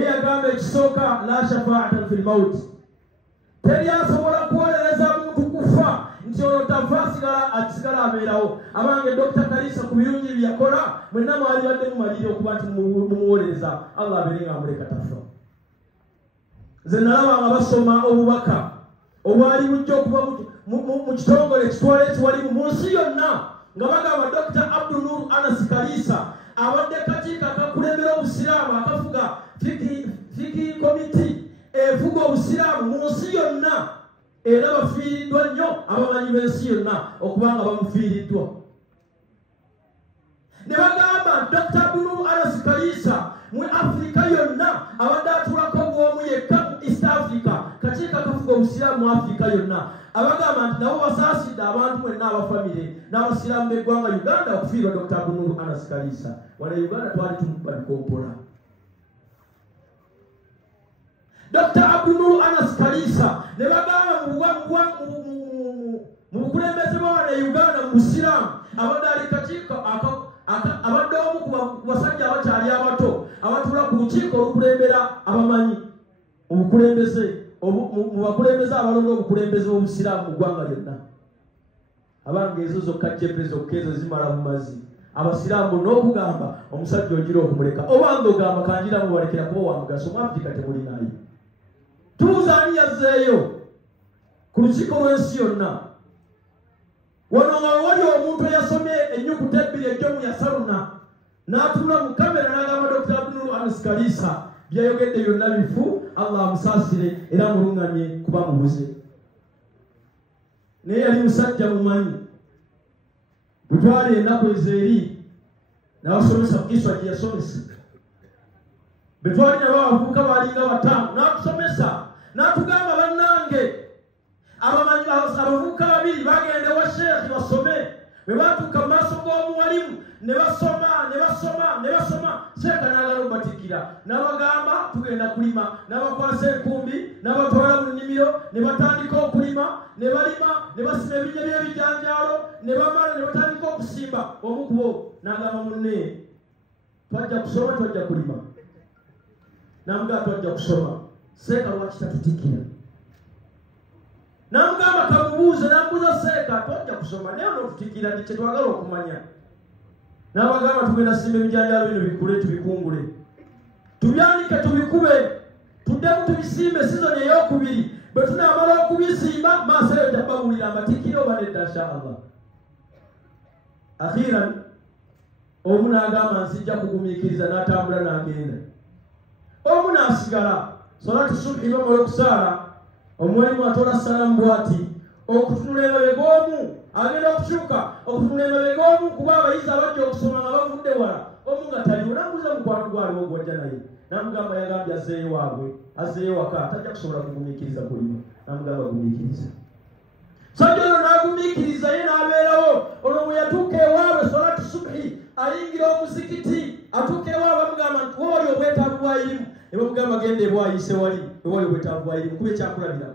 yagamba ekisooka la shafaatan fil maut teri asobola kuwolereza muntu kufa nti ono tava asigala abeerawo. Abange Dr. Kalisa ku birungi byakola mwenna mwali badde mumalire okuba nti mumuwolereza Allah abeere nga amuleka tafa. Nze nalaba nga basoma obubaka obwali bujja okuba mu kitongole ekitwala ekiwali mu nsi yonna nga bagamba Dr. Abdul Nur Anas Kalisa abadde kakiiko akakulembera obusiraamu akafuga fiki komiti evuga obusiraamu mu nsi yonna era bafiiriddwa nnyo abamanyi b'ensi yonna okubanga bamufiiriddwa. Ne bagamba Dr. Abdul Nur Anas Kalisa mu Afrika yonna abadde atulako bw'omu yekka mu East Africa kakiiko akafuga obusiraamu mu Afrika yonna abagamba nti nabo basaasidde abantu mwenna abafamire n'abasiraamu b'eggwanga Uganda okufiirwa Dr. Abdul Nur Anas Kalisa. Wano Uganda twali tumukuba bikompola. Dr. Abdul Nur Anas Kalisa ne bagamba mu bukulembeze bwa Uganda mu busiraamu abadde ali kakiiko abadde omu ku basajja abakyali abato abatula ku lukiiko olukulembera abamanyi obukulembeze mu bakulembeze abalonda obukulembeze bw'obusiraamu mu ggwanga lyonna. Abange ezo zokka jjembe zokka ezo zimala mu mazzi abasiraamu n'okugamba omusajja ogira okumuleka obanga ogamba kanjira mubalekera kuba wa mugaso mu Afrika temuli naye. Tubuuza ani yazzeeyo ku lukiiko lw'ensi yonna wano nga wali omuntu eyasomye ennyukuta ebbiri ejjomu yasaluna n'atula mu kamera n'agamba Dr. Abdul Nur Anas Kalisa byayogedde byonna bifu Allah amusaasire era mulungamye kuba mubuze. Naye yali musajja mumanyi butwali ennaku ezeeri n'abasomesa mu Kiswa gye yasomesa betwali nabo abavubuka balinga bataano n'atusomesa n'atugamba bannange abamanyi abavubuka babiri bagenda wa sheekhi basome bwe baatuuka mu maaso g'omuwalimu ne basoma sheekha n'agala obatikira n'abagamba tugenda kulima n'abakwasa enkumbi n'abatwala mu nnimiro ne batandika okulima ne balima ne basima ebinnya by'ebijanjaalo ne bamala ne batandika okusimba. Omu ku bo n'agamba munne twajja kusoma twajja kulima n'amugamba twajja kusoma seeka lwaki tatutikira n'amugamba kamubuuze n'amubuuza seeka twajja kusoma naye n'otutikira nti kye twagala okumanya. N'abagamba tugenda simba ebijanjaalo bino bikule tubikungule tubyanike tubikube tuddemu tubisimbe sizoni ey'okubiri bwe tunaamala okubisimba maaso eyo tabawulira amatikira oba nedda inshaallah. Akhiran omu n'agamba nsijja kugumiikiriza n'atambula n'agenda. Omu n'asigala salatu subhi bamala okusaala omuwalimu atola salaamu bw'ati okutunula emabega omu agenda okukyuka okutunula emabega omu kuba abayizi abajja okusoma nga bavudde wala omu nga taliwo n'amubuuza mukwano gwaliwo gwajja naye n'amugamba yagambye azzeeyo waabwe azzeeyo waka tajja kusobola kugumiikiriza kulima n'amugamba gumiikiriza. Sajja ono n'agumiikiriza ye n'abeerawo. Ono bwe yatuuka ewaabwe salatu subhi ayingira omuzikiti atuuka ewaabwe bamugamba nti wooli obwetaavu bwa irimu ne bamugamba genda ebwayise wali ewali obwetaavu bwa irimu kuba ekyakulabira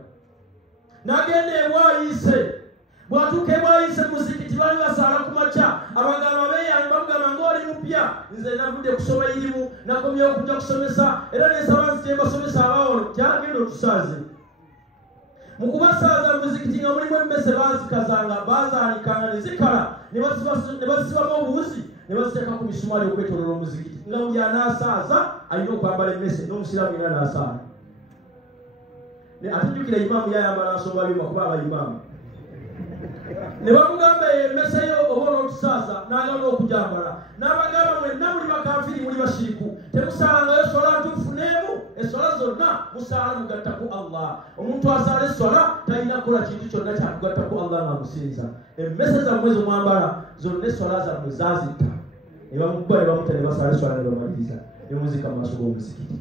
n'agenda ebwayise. Bw'atuuka ebwayise muzikiti bali basaala ku makya abagamba beeyange bamugamba ng'oli mupya nze navudde kusoma irimu nakomyewo okujja kusomesa era n'ensaba nzije mbasomesa abawono kyagenda otusaaze. Mu kubasaaza muzikiti nga mulimu emmese baazikazanga baazaanikanga ne zikala ne bazisibamu obuwuzi ne baziteeka ku misumaali okwetooloola omuzikiti nga buli anaasaaza alina okwambala emmese n'omusiraamu era n'asaala. Ate jjukira imaamu yayambala nsonga byuma kuba abayimaamu ne bamugamba emmese yo oba n'otusaaza n'agala okujambala n'abagamba mwenna muli bakafiri muli bashiriku temusaalangayo swala ntuufu n'emu eswala zonna musaala mugatta ku Allah. Omuntu asaala eswala talina kukola kintu kyonna kyakugatta ku Allah ng'amusinza. Emmese zammwe ze mwambala zonna eswala zammwe zaazitta ne bamukuba ne bamuta ne basaala eswala ne bamaliriza ne muzika mu maaso g'omuzikiti.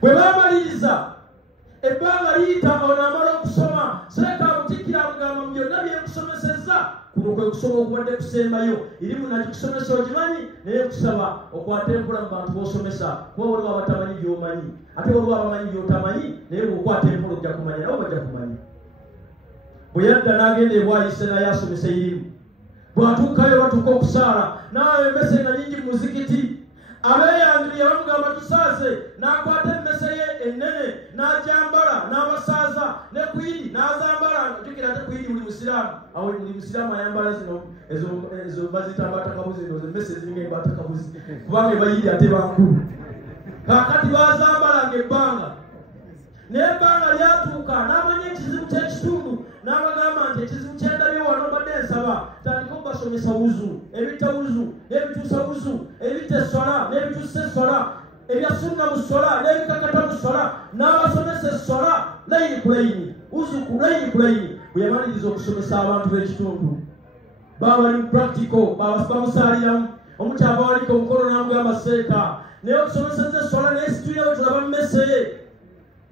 Bwe bamaliriza ebbanga liyita ono amala okusoma seeka amutikira amugamba mu byonna byenkusomesezza kuno kwe kusoma okubadde kusembayo irimu nagikusomesa ogimanyi naye kusaba okwata enkola mu bantu b'osomesa kuba waliwo abatamanyi by'omanyi ate waliwo abamanyi by'otamanyi naye bw'okwata enkola ojja kumanya nabo bajja kumanya. Bwe yadda n'agenda ebwayise naye asomesa irimu bw'atuukayo batuuka okusaala n'awo emmese nga nyingi mu muzikiti abeeyangiriye bamugamba tusaaze ezo bazita abatakabuzi ndoze message nge abatakabuzi kubanga bayiri ate bankulu kakati bazambalanga ebbanga n'ebbanga lyatuuka n'amanya ekizibu ky'ekitundu n'abagamba nti ekizibu kyendabye wano badde nsaba tandika okubasomesa wuzu ebita wuzu n'ebituusa wuzu ebita essola n'ebituusa essola ebya sunna mu ssola n'ebikakata mu ssola n'abasomesa essola layini ku layini wuzu ku layini ku layini bwe yamaliriza okusomesa abantu b'ekitundu baba bali practical bamusaaliramu omukyava waliko omukolo n'amugamba seeka naye okusomeseza essola naye situlirawo tulaba mmeseye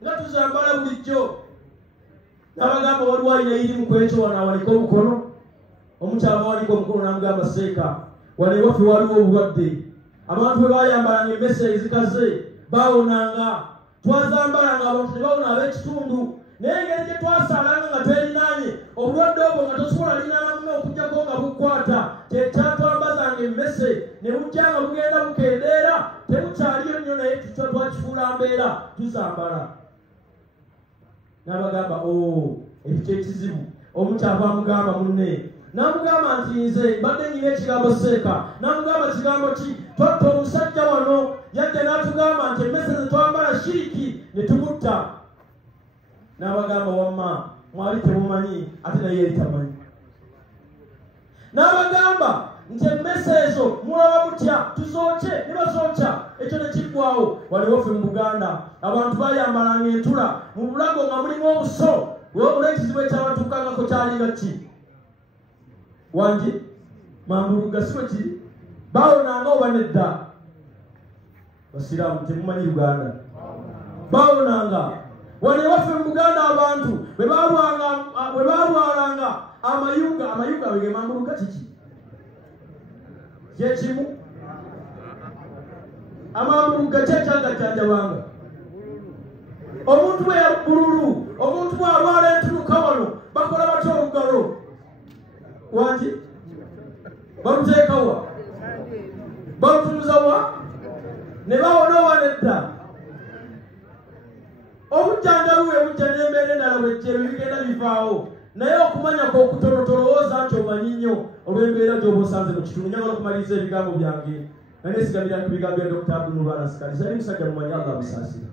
nga tuzambala bulijjo n'abagamba waliwo alina irimu ku ekyo wano awaliko omukono omukyava waliko omukono n'amugamba seeka wano ewaffe waliwo obulwadde abantu bwe bayambalanga emmese ezikaze baawonanga twazambalanga abantu ne bawona ab'ekitundu naye engeri gye twasaalanga nga twerinaanye obulwadde obwo nga tosobola linanamume okugjako nga bukwata kyekyatwambazanga emmese ne bujja nga bugenda bukendeera tebukyaliyo nnyo naye tutwa twakifuula mbeera tuzambala n'abagamba ekyo kyekizibu omukyava amugamba munne n'amugamba nti nze badde nyina ekigambo seeka n'amugamba kigambo ki twatta omusajja wano yadde n'atugamba nti emmese ze twambala shiriki ne tumutta n'abagamba wamma mwali temumanyi ate naye yali tamanyi n'abagamba nti emmese ezo mulaba mutya tuzooke ne bazookya ekyo ne kiggwawo waliwo ffe mu Buganda abantu bayambalanga entula mu bulago nga mulimu obuso olw'ekizibu ekyabatuukangako kyalinga ki wangi mambuluga si bwe kiri baawonanga oba nedda basiraamu temumanyi Uganda baawonanga wano ewaffe mu Buganda abantu bwe baalwalanga amayuga bege mambuluga kiki kyekimu amambuluga kyekyagajjanjabanga omuntu bwe yabbululu omuntu bw'alwala entuluka wano bakola batya olugalo wangi baluteekawa balutuluzawa ne bawona owa nedda obujjanjabi bwe bujja n'embeera endala bwejjero bigenda bivaawo naye okumanyako okutonotolowooza nti omanyi nnyo olw'embeera gy'oba osanze mu kitundu njagala okumaliriza ebigambo byange nga neesigamira ku bigambo bya Dr. Abdul Alaskalisa yali musajja mumanyi Allah musaasira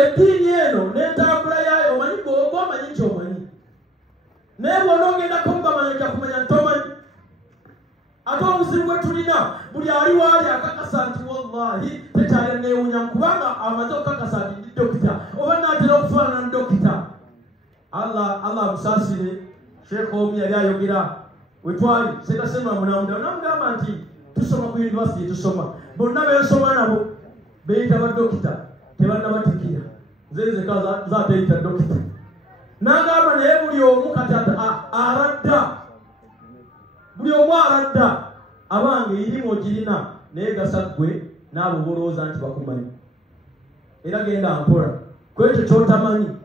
eddiini eno n'entambula yaayo omanyi bw'oba omanyi nti omanyi naye bw'ona ogendako mubamanya ojja kumanya ntomanyi ate obuzibu bwe tulina buli ali waali akakasa nti wallahi tekyali neewunya kubanga amaze okukakasa nti ndi dokita oba naatera okufaanana ne dokita Allah musaasire sheekh omu yali ayogera wetwali sekasemula munamuda namugamba nti tusoma ku yunivasity tusoma bonna bensoma nabo beyita badokita tebannabatikira nzenzeka zateyita dokita n'agamba naye buli omu kati aradda buli omu aradda abange irimu ogirina naye gasa ggwe n'abo bolowooza nti bakumanyi era genda mpola ku ekyo ky'otamanyi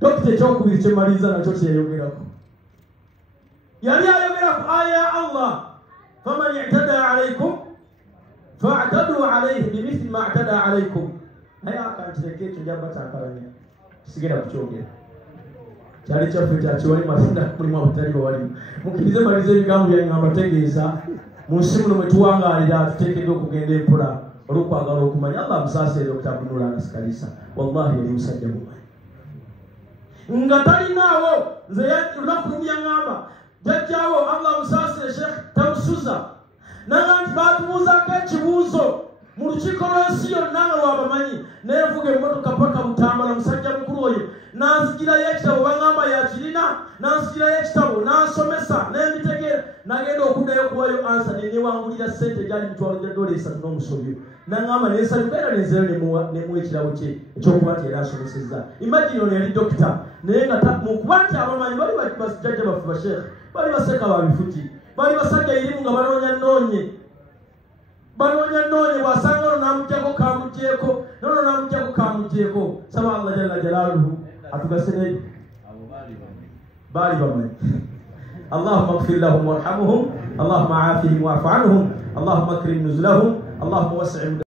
dokita ekyokubiri kyemaliriza nakyo kyeyogerako yali ayogera ku aya ya Allah faman i'tada alaykum fa'tadu alayhi bimithli ma i'tada alaykum naye akantireka ekyo njaba kyankalanya kisigenda kukyogera kyali kyaffe kyakiwali masinda mulimu abutali bawalimu mukkirize maliriza ebigambo byange nga mbategeeza mu nsi muno mwe tuwangaalira tuteekeddwa okugenda empola olw'okwagala okumanya Allah musaasire Dr. Abdul Alaskalisa wallahi yali musajja mumanyi nga talinaawo nze olunaku lumu yaŋŋamba jajjaawo Allah musaasire Sheikh tamusuza naga nti baatumuuzaako ekibuuzo mu lukiiko lw'ensi yonna nga lwabamanyi neevuga emmotoka paka Butambala musajja mukulu oyo nanzigirayo ekitabo baŋŋamba yakirina nanzigirayo ekitabo nansomesa n'embitegeera nagenda okuddayo okuwayo ansa nenewangulira ssente egyali mitwalo gya $3 n'omusobyo naŋŋamba neesanyuka era nenzeero nemuwa ekirabo kye ekyokuba nti era asomesezza imagine ono yali dokita naye nga mukuba nti abamanyi bali bajjajja baffe basheekhe bali baseka babifuki bali basajja irimu nga banoonya bw'asanga ono n'amugyako kamugyeko nono n'amugyako kamugyeko saba Allah jalla jalaaluhu atugase nebi baali bamanyi اللهم اغفر لهم وارحمهم اللهم عافهم واعف عنهم اللهم اكرم نزلهم اللهم وسع